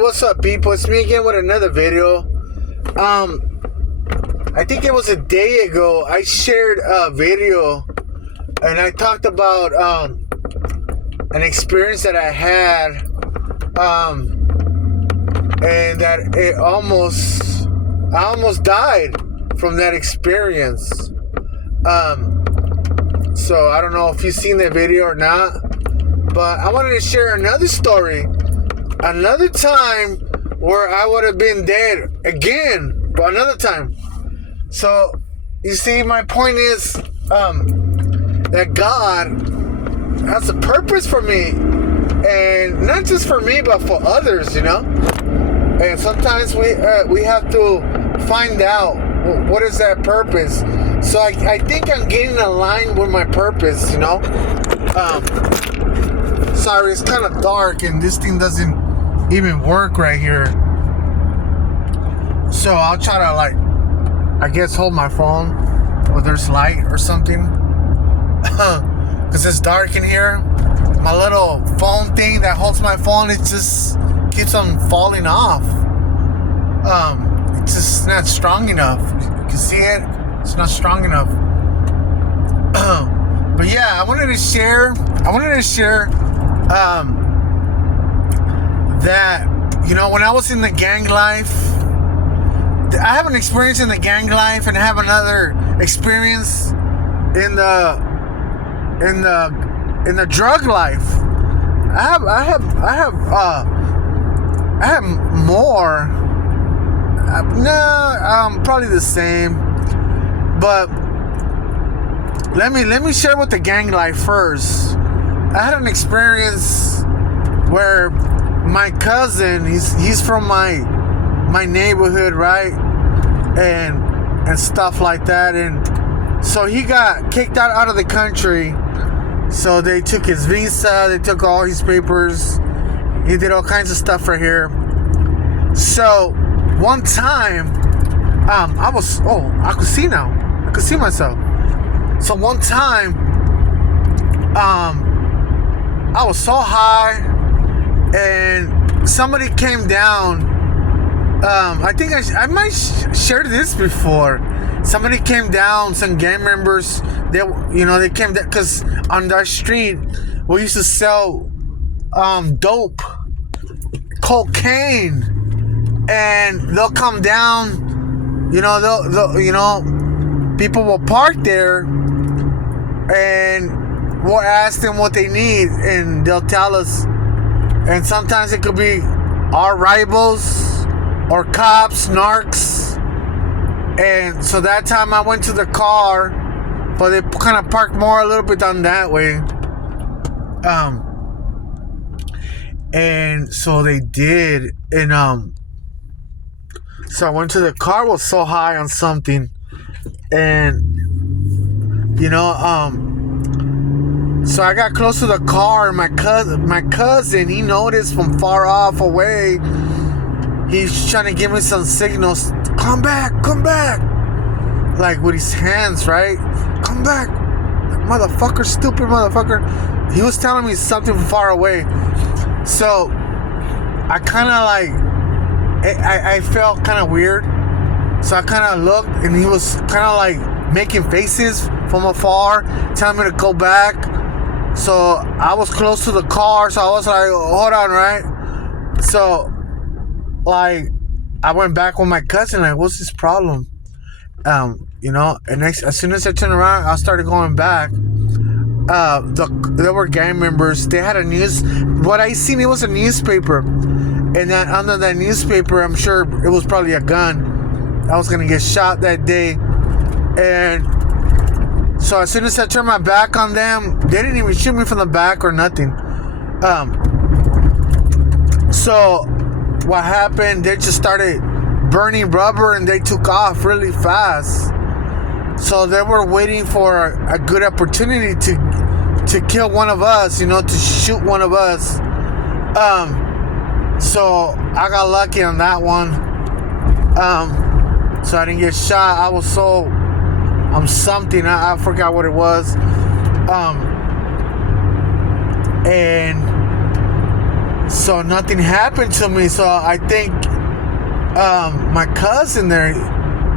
what's up, people? It's me again with another video. I think it was a day ago I shared a video and I talked about an experience that I had, and that I almost died from that experience. So I don't know if you've seen that video or not, but I wanted to share another story, another time where I would have been dead again, but another time. So you see, my point is that God has a purpose for me, and not just for me, but for others, you know. And sometimes we have to find out what is that purpose. So I think I'm getting aligned with my purpose, you know. Sorry, it's kind of dark and this thing doesn't even work right here. So I'll try to, like, I guess, hold my phone where there's light or something. Because it's dark in here. My little phone thing that holds my phone, it just keeps on falling off. It's just not strong enough. You can see it. It's not strong enough. But yeah, I wanted to share that, you know, when I was in the gang life, I have an experience in the gang life, and I have another experience in the drug life. I have more. Probably the same. But let me share with the gang life first. I had an experience where my cousin, he's from my neighborhood, right? And stuff like that. And so he got kicked out of the country. So they took his visa, they took all his papers. He did all kinds of stuff right here. So one time, I could see now. I could see myself. So one time, I was so high, and somebody came down. I think I might shared this before. Somebody came down, some gang members. They came down because on our street we used to sell dope, cocaine, and they'll come down. People will park there, and we'll ask them what they need, and they'll tell us. And sometimes it could be our rivals or cops, narcs. And so that time I went to the car, but they kind of parked more a little bit down that way. And so they did, and so I went to the car, was so high on something, and so I got close to the car, and my cousin, he noticed from far off away. He's trying to give me some signals. Come back, like with his hands, right? Come back, motherfucker, stupid motherfucker. He was telling me something from far away. So I kind of I felt kind of weird. So I kind of looked, and he was kind of like making faces from afar, telling me to go back. So I was close to the car, so I was like, hold on, right? So, like, I went back with my cousin, like, what's this problem? And as soon as I turned around, I started going back. There were gang members. They had what I seen, it was a newspaper. And then under that newspaper, I'm sure it was probably a gun. I was going to get shot that day. And so as soon as I turned my back on them, they didn't even shoot me from the back or nothing. So what happened, they just started burning rubber, and they took off really fast. So they were waiting for a good opportunity to kill one of us, to shoot one of us. So I got lucky on that one. So I didn't get shot. I was something. I forgot what it was. And So nothing happened to me. So I think my cousin there,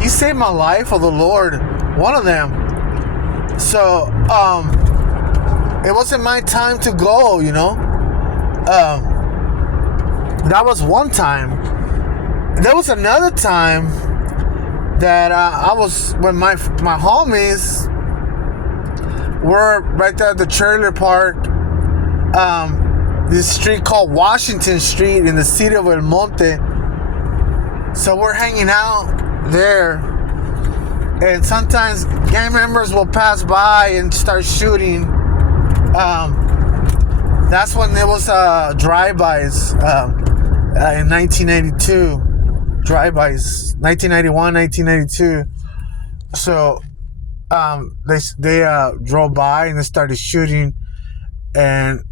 he saved my life for the Lord. One of them. So it wasn't my time to go, you know. That was one time. There was another time that I was when my homies were right there at the trailer park. This street called Washington Street in the city of El Monte. So we're hanging out there, and sometimes gang members will pass by and start shooting. That's when there was drive-bys in 1982. Drive-bys, 1991, 1992. So they drove by and they started shooting, and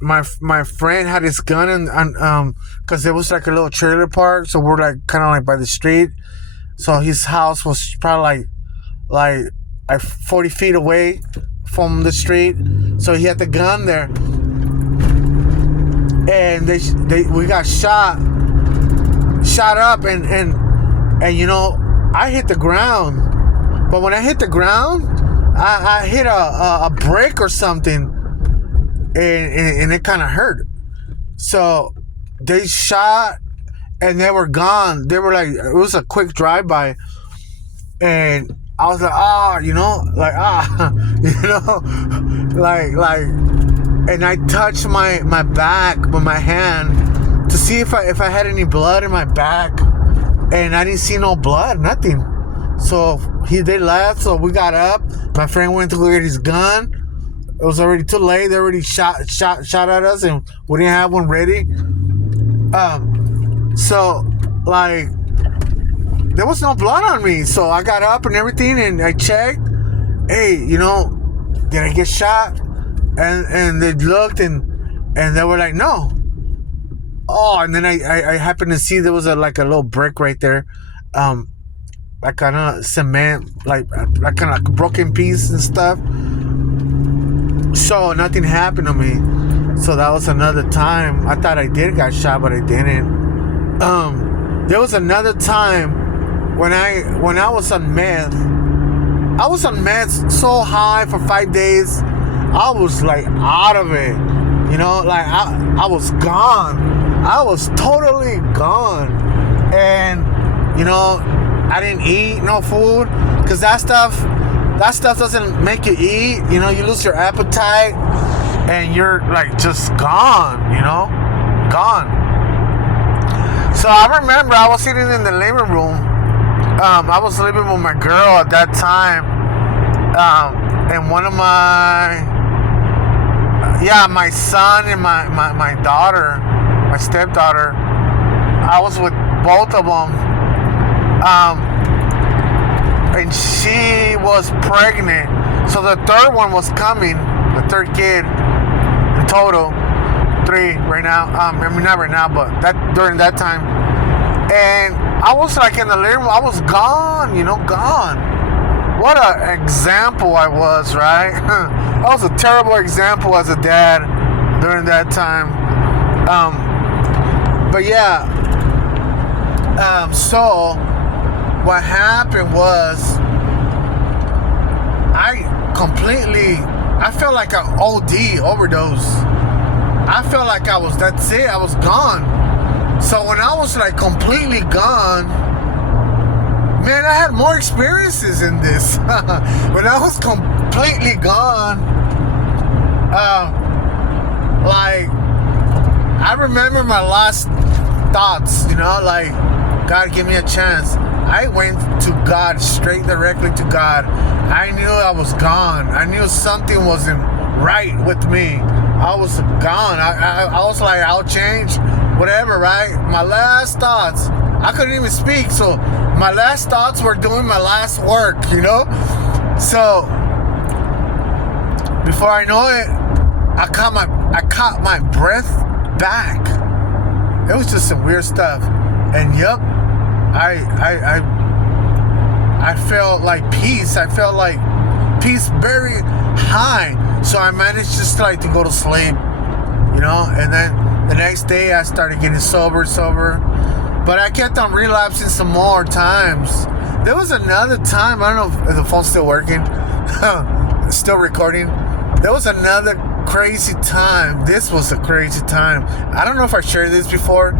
my friend had his gun and because it was like a little trailer park, so we're like kind of like by the street. So his house was probably like 40 feet away from the street. So he had the gun there, and we got shot up, and you know, I hit the ground. But when I hit the ground, I hit a brick or something, and it kind of hurt. So they shot, and they were gone. They were like, it was a quick drive-by, and I was like, you know, like, you know, like, and I touched my back with my hand to see if I had any blood in my back, and I didn't see no blood, nothing. So they left, so we got up. My friend went to go get his gun. It was already too late. They already shot at us, and we didn't have one ready. So like, there was no blood on me. So I got up and everything, and I checked. Hey, you know, did I get shot? And they looked, and they were like, no. Oh, and then I happened to see there was a little brick right there. Like kind of cement, like kind of like a broken piece and stuff. So nothing happened to me. So that was another time. I thought I did got shot, but I didn't. There was another time when I was on meth. I was on meth so high for 5 days. I was like out of it. You know, like I was gone. I was totally gone. And you know, I didn't eat no food, because that stuff doesn't make you eat. You know, you lose your appetite, and you're like just gone. You know, gone. So I remember I was sitting in the living room. I was living with my girl at that time, and one of my son and my daughter, my stepdaughter. I was with both of them. And she was pregnant, so the third one was coming, the third kid, in total, 3 right now. I mean, not right now, but during that time. And I was like in the living room, I was gone, you know, gone. What an example I was, right? I was a terrible example as a dad during that time. But yeah, so what happened was I felt like an OD, overdose. I felt like that's it, I was gone. So when I was like completely gone, man, I had more experiences in this. When I was completely gone, like, I remember my last thoughts, you know, like, God, give me a chance. I went to God, straight directly to God. I knew I was gone. I knew something wasn't right with me. I was gone. I was like, I'll change, whatever, right? My last thoughts, I couldn't even speak, so my last thoughts were doing my last work, you know? So, before I know it, I caught my breath back. It was just some weird stuff. And yep, I felt like peace. I felt like peace very high. So I managed just like to go to sleep, you know, and then The next day, I started getting sober, but I kept on relapsing some more times. There was another time, I don't know if the phone's still working, still recording. There was another crazy time. This was a crazy time. I don't know if I shared this before.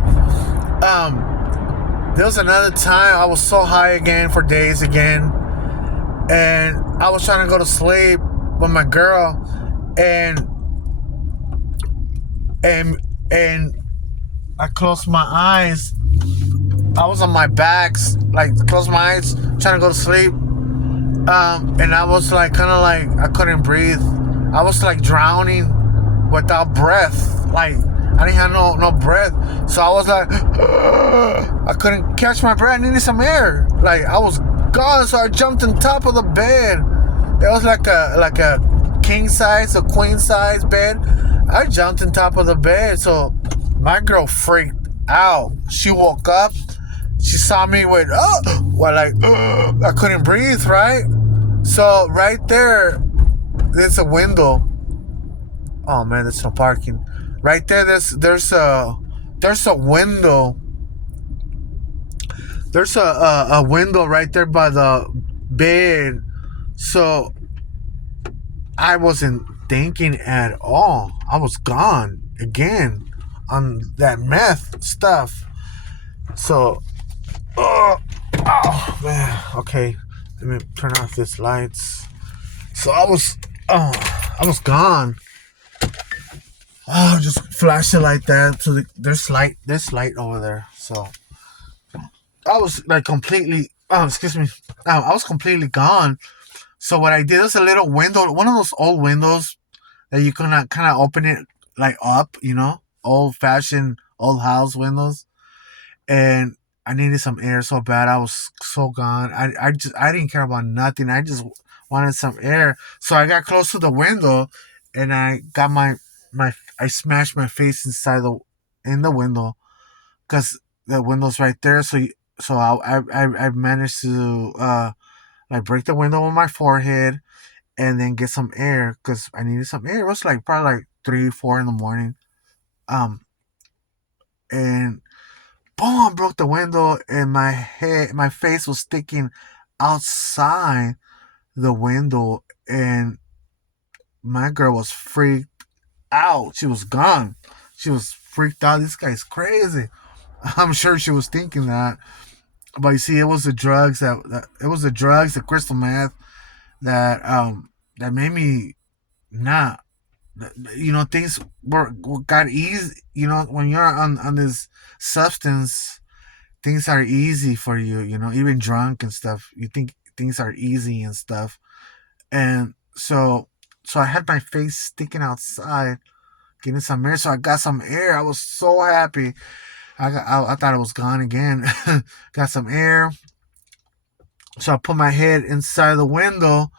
There was another time I was so high again for days again, and I was trying to go to sleep with my girl, and I closed my eyes. I was on my back, like closed my eyes, trying to go to sleep. And I was like, kind of like, I couldn't breathe. I was like drowning without breath. Like, I didn't have no breath. So I was like, I couldn't catch my breath. I needed some air. Like, I was gone. So I jumped on top of the bed. It was like a king size, a queen size bed. I jumped on top of the bed. So my girl freaked out. She woke up. She saw me with, I couldn't breathe, right? So right there, there's a window. Oh man, there's no parking. Right there, there's a window. There's a window right there by the bed. So I wasn't thinking at all. I was gone again on that meth stuff. So, oh man, okay. Let me turn off these lights. So I was gone. Oh, just flash it like that. So there's light over there. So I was like completely. Oh, excuse me. I was completely gone. So what I did was a little window, one of those old windows that you can kind of open it like up, old fashioned old house windows. And I needed some air so bad. I was so gone. I didn't care about nothing. I just wanted some air. So I got close to the window, and I got I smashed my face in the window, because the window's right there. So I managed to like break the window with my forehead, and then get some air because I needed some air. It was like probably like 3, 4 in the morning. Um, and boom, I broke the window, and my face was sticking outside the window, and my girl was freaked out. She was gone. She was freaked out. This guy's crazy. I'm sure she was thinking that. But you see, it was the drugs the crystal meth that made me not. Things got easy. When you're on this substance, things are easy for you. Even drunk and stuff. You think things are easy and stuff, and so I had my face sticking outside, getting some air. So I got some air. I was so happy. I thought it was gone again. Got some air. So I put my head inside the window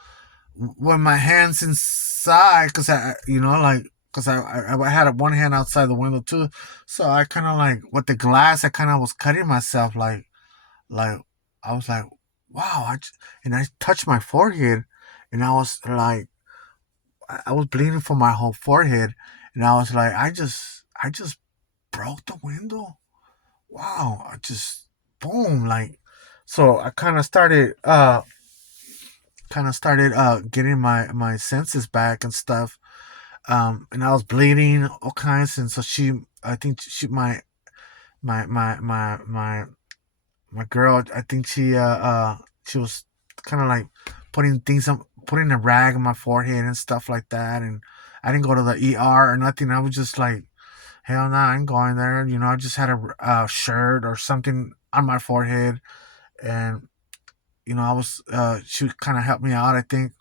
with my hands inside, because I had one hand outside the window too. So I kind of like, with the glass, I kind of was cutting myself, like I was like, wow. And I touched my forehead, and I was like, I was bleeding from my whole forehead, and I was like, I just broke the window. Wow, I just boom, like. So I kind of started getting my senses back and stuff. And I was bleeding all kinds, and so I think my my girl, I think she was kind of like putting a rag on my forehead and stuff like that. And I didn't go to the ER or nothing. I was just like, hell no, I ain't going there. I just had a shirt or something on my forehead, and I was she kind of helped me out, I think,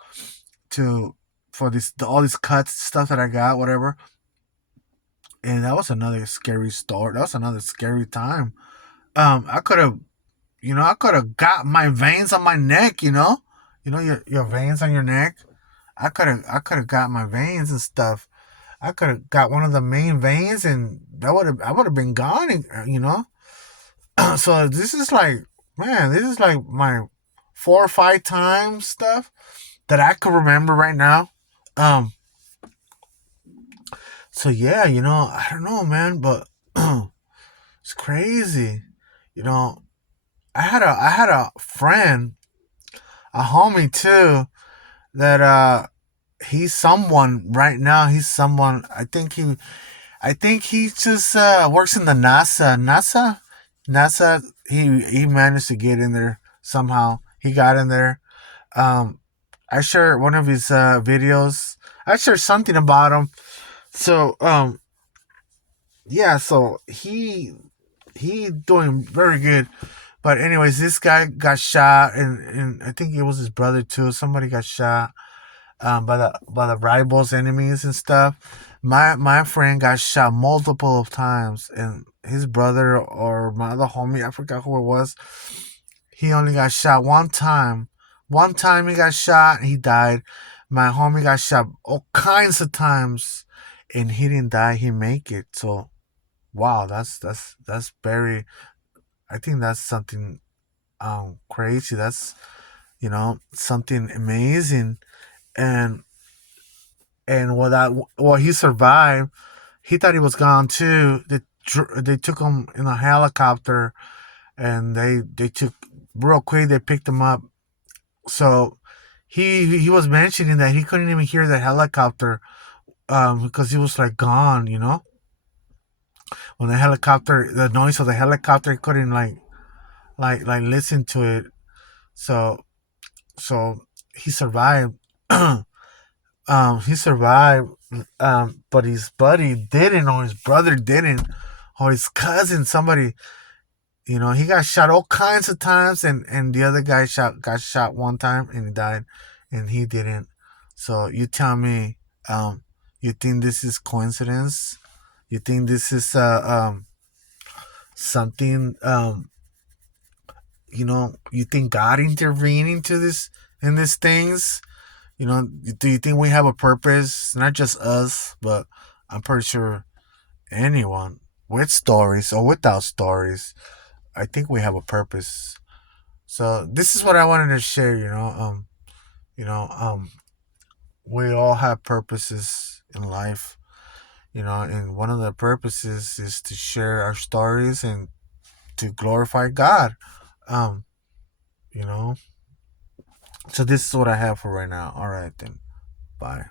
to for all these cuts stuff that I got, whatever. And that was another scary story. That was another scary time. I could have got my veins on my neck. Your veins on your neck. I could have got my veins and stuff. I could have got one of the main veins, and I would have been gone. So this is like, man, this is like my 4 or 5 times stuff that I could remember right now. Um, So yeah, I don't know, man, but it's crazy. You know, I had a friend, a homie too, that he's someone right now. He's someone. I think he just works in the NASA. He managed to get in there somehow. He got in there. Um, I shared one of his videos. I shared something about him. So yeah. So he doing very good. But anyways, this guy got shot, and I think it was his brother too. Somebody got shot by the rivals, enemies, and stuff. My friend got shot multiple times, and his brother or my other homie, I forgot who it was. He only got shot one time. One time he got shot, and he died. My homie got shot all kinds of times, and he didn't die. He make it. So wow, that's very. I think that's something crazy. That's something amazing, and what he survived. He thought he was gone too. They took him in a helicopter, and they took real quick. They picked him up. So he was mentioning that he couldn't even hear the helicopter because he was like gone. When the noise of the helicopter, he couldn't like listen to it. So so he survived. He survived, but his buddy didn't, or his brother didn't, or his cousin, somebody. He got shot all kinds of times, and the other guy got shot one time and he died, and he didn't. So you tell me, you think this is coincidence? You think this is something? You think God intervening to this in these things? Do you think we have a purpose? Not just us, but I'm pretty sure anyone with stories or without stories, I think we have a purpose. So this is what I wanted to share. You know, um, we all have purposes in life. And one of the purposes is to share our stories and to glorify God. Um, you know. So this is what I have for right now. All right then. Bye.